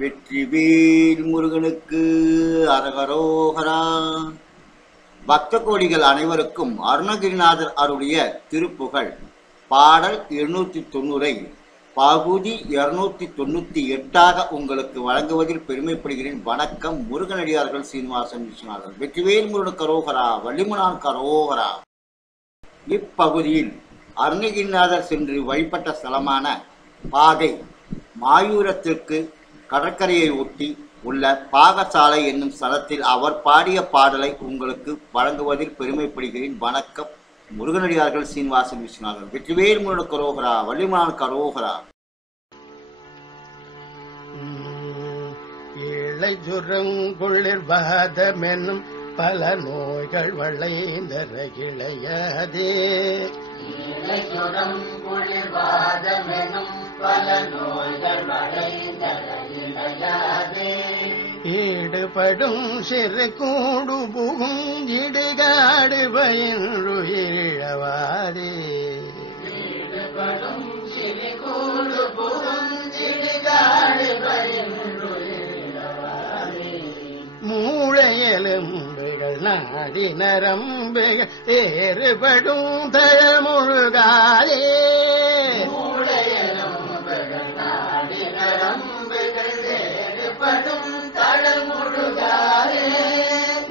வெற்றிவேல் முருகனுக்கு அரகரோகரா. பக்த கோடிகள் அனைவருக்கும் அருணகிரிநாதர் அருடைய திருப்புகழ். பாடல் எழுநூற்றி தொண்ணூறை பகுதி இருநூத்தி தொண்ணூத்தி எட்டாக உங்களுக்கு வழங்குவதில் பெருமைப்படுகிறேன். வணக்கம் முருகனடியார்கள் சீனிவாசன் விஸ்வநாதன் வெற்றிவேல் முருகன் கரோகரா வள்ளிமனான் கரோகரா இப்பகுதியில் அருணகிரிநாதர் சென்று வழிபட்ட ஸ்தலமான பாதை மாயூரத்திற்கு கடற்கரையை ஒட்டி உள்ள பாகசாலை என்னும் ஸ்தலத்தில் அவர் பாடிய பாடலை உங்களுக்கு வழங்குவதில் பெருமைப்படுகிறேன். வணக்கம். முருகனடியார்கள் சீனிவாசன் விஸ்வநாதன் வெற்றிவேல் முருகன் கரோகரா வள்ளிமனான் கரோகரா. இளை ஜுரங்குளிர் வாதமெனும் பல நோய்கள் வளைந்தர இளையதே பல நோய்கள் வளைந்தர இளையாதே ஈடுபடும் சிறு கூடு புகும் இடுகாடு பயின்று இழவாதே ஈடுபடும் சிறு கூடு புகுந்திடுகாடு நாடி நரம்பு ஏறுபடும் தழமுழுகாதே.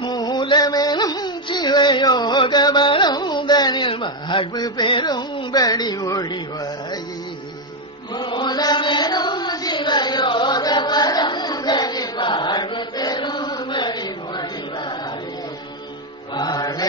மூலமெனும் சிவயோக பலந்தனில் வாழ்வு பெரும்படி ஒழிவாயே. மூலமெனும் சிவயோக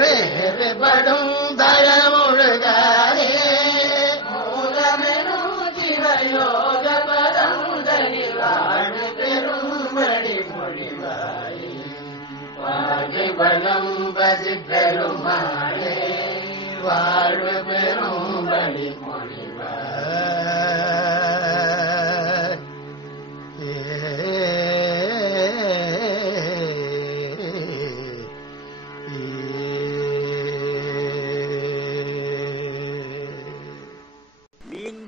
வேறுபடும் தழமுழுகாரே மூலமெனும் சிவயோக பதந்தனில் வாழ்வு பெரும்படி மொழிவாயே வாழ்வை வளம்பதி பெருமாளே வாழ்வு பெரும்படி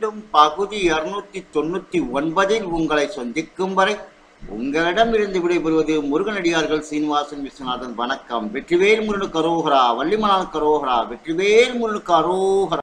மீண்டும் பகுதி இருநூத்தி தொண்ணூத்தி ஒன்பதில் உங்களை சந்திக்கும் வரை உங்களிடமிருந்து விடைபெறுவது முருகனடியார்கள் சீனிவாசன் விஸ்வநாதன். வணக்கம். வெற்றிவேல் முருகன் அரோகரா வள்ளிமலான் கரோகரா வெற்றிவேல் முருகன் அரோகரா